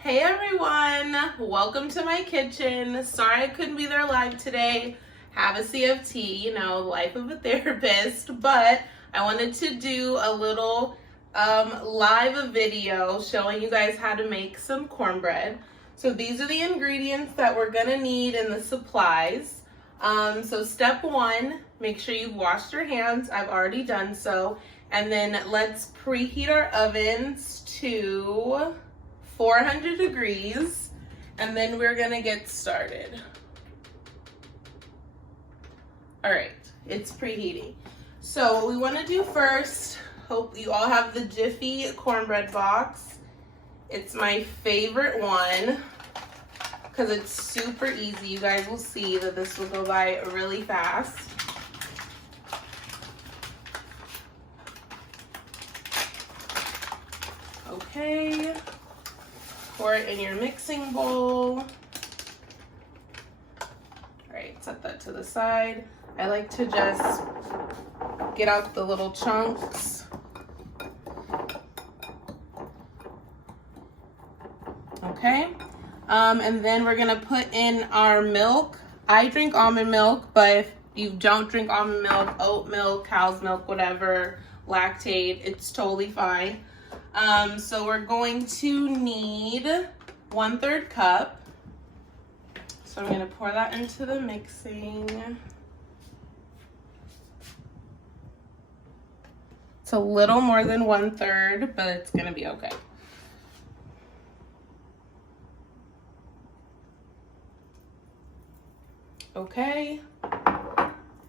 Hey everyone, welcome to my kitchen. Sorry I couldn't be there live today. Have a CFT, life of a therapist, but I wanted to do a little live video showing you guys how to make some cornbread. So these are the ingredients that we're gonna need and the supplies. So step one, make sure you've washed your hands. I've already done so. And then let's preheat our ovens to 400 degrees, and then we're gonna get started. All right, it's preheating. So what we wanna do first, hope you all have the Jiffy cornbread box. It's my favorite one because it's super easy. You guys will see that this will go by really fast. Okay. Pour it in your mixing bowl. All right, set that to the side. I like to just get out the little chunks. Okay, and then we're gonna put in our milk. I drink almond milk, but if you don't drink almond milk, oat milk, cow's milk, whatever, lactate, it's totally fine. So we're going to need 1/3 cup. So I'm going to pour that into the mixing. It's a little more than 1/3, but it's going to be okay. Okay.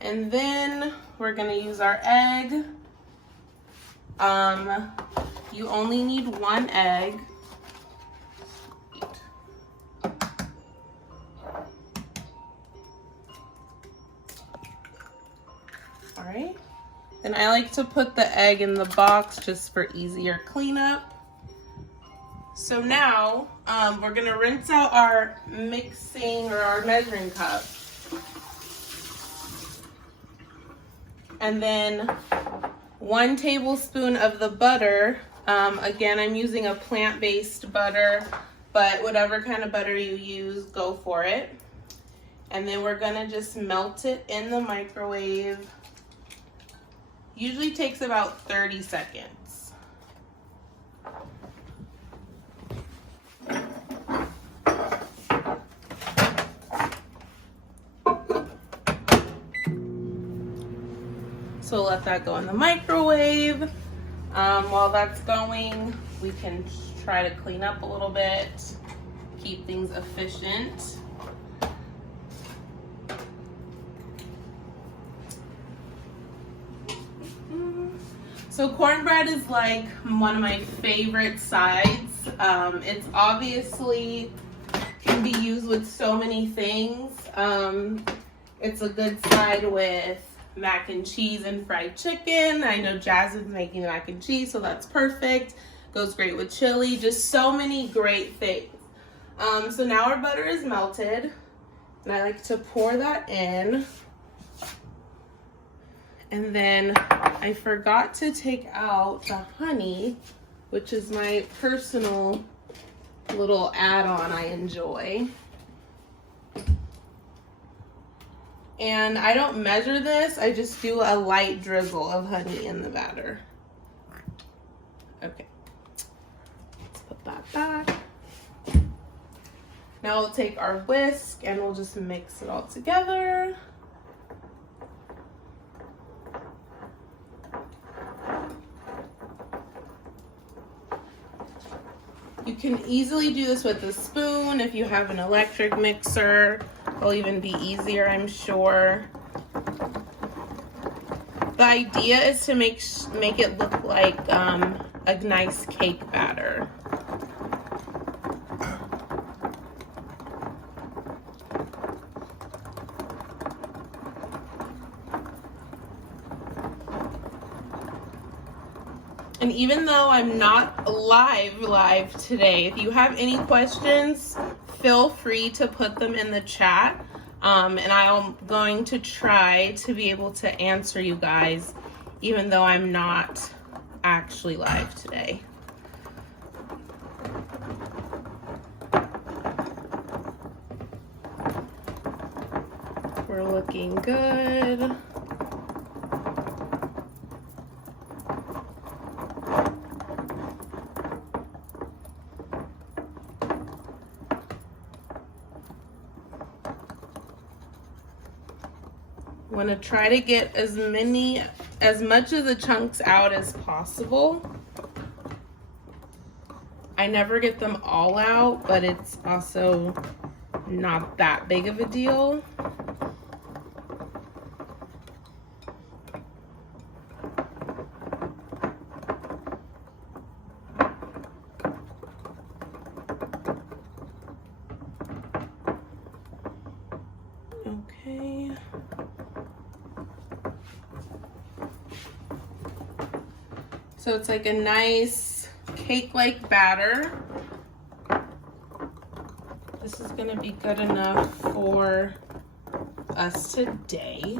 And then we're going to use our egg. You only need 1 egg. All right. Then I like to put the egg in the box just for easier cleanup. So now we're gonna rinse out our mixing or our measuring cup. And then 1 tablespoon of the butter. Again, I'm using a plant-based butter, but whatever kind of butter you use, go for it. And then we're gonna just melt it in the microwave. Usually takes about 30 seconds. So let that go in the microwave. While that's going, we can try to clean up a little bit, keep things efficient. So cornbread is like one of my favorite sides. It's obviously can be used with so many things. It's a good side with mac and cheese and fried chicken. I know Jasmine's making mac and cheese, so that's perfect. Goes great with chili, just so many great things. So now our butter is melted, and I like to pour that in. And then I forgot to take out the honey, which is my personal little add-on I enjoy. And I don't measure this, I just do a light drizzle of honey in the batter. Okay, let's put that back. Now we'll take our whisk and we'll just mix it all together. You can easily do this with a spoon if you have an electric mixer. It'll even be easier, I'm sure. The idea is to make it look like a nice cake batter. And even though I'm not live today, if you have any questions, feel free to put them in the chat. And I'm going to try to be able to answer you guys, even though I'm not actually live today. we're looking good. Want to try to get as much of the chunks out as possible. I never get them all out, but it's also not that big of a deal. Okay. So it's like a nice cake-like batter. This is gonna be good enough for us today.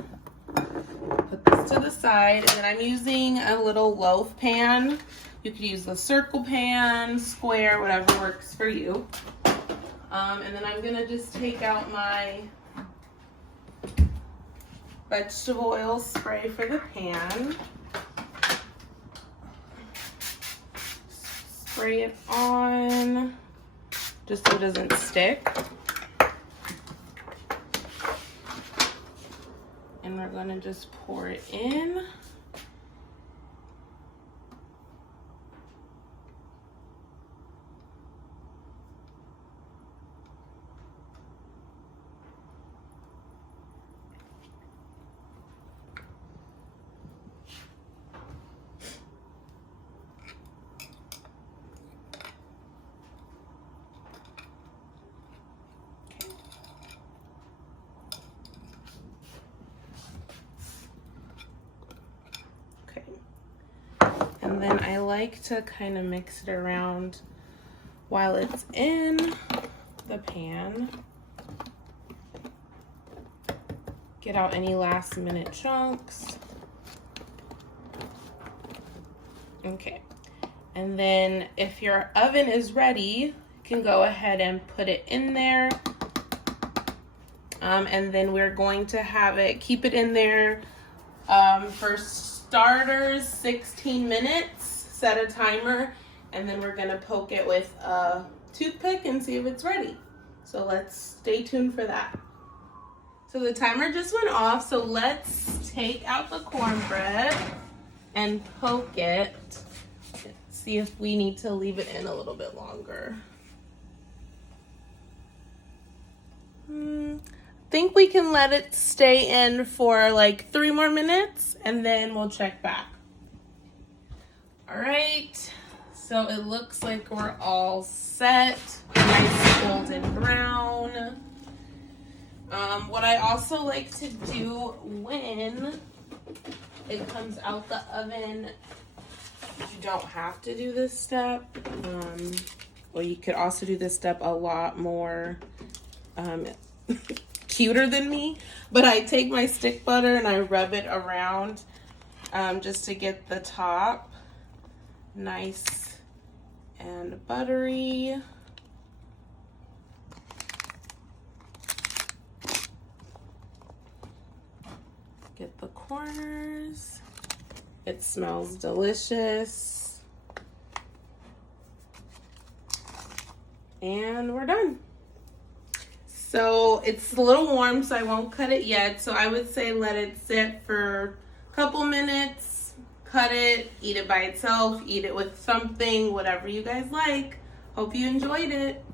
Put this to the side, and then I'm using a little loaf pan. You could use the circle pan, square, whatever works for you. And then I'm gonna just take out my vegetable oil spray for the pan. Spray it on just so it doesn't stick. And we're gonna just pour it in. And then I like to kind of mix it around while it's in the pan. Get out any last minute chunks. Okay. And then if your oven is ready, you can go ahead and put it in there. And then we're going to have it, keep it in there for starters 16 minutes, set a timer, and then we're gonna poke it with a toothpick and see if it's ready. So let's stay tuned for that. So the timer just went off, so let's take out the cornbread and poke it. See if we need to leave it in a little bit longer. I think we can let it stay in for like 3 more minutes and then we'll check back. All right, so it looks like we're all set. Nice golden brown. What I also like to do when it comes out the oven, you don't have to do this step. Well, you could also do this step a lot more cuter than me, but I take my stick butter and I rub it around just to get the top nice and buttery. Get the corners. It smells delicious. And we're done. So it's a little warm, so I won't cut it yet. So I would say let it sit for a couple minutes, cut it, eat it by itself, eat it with something, whatever you guys like. Hope you enjoyed it.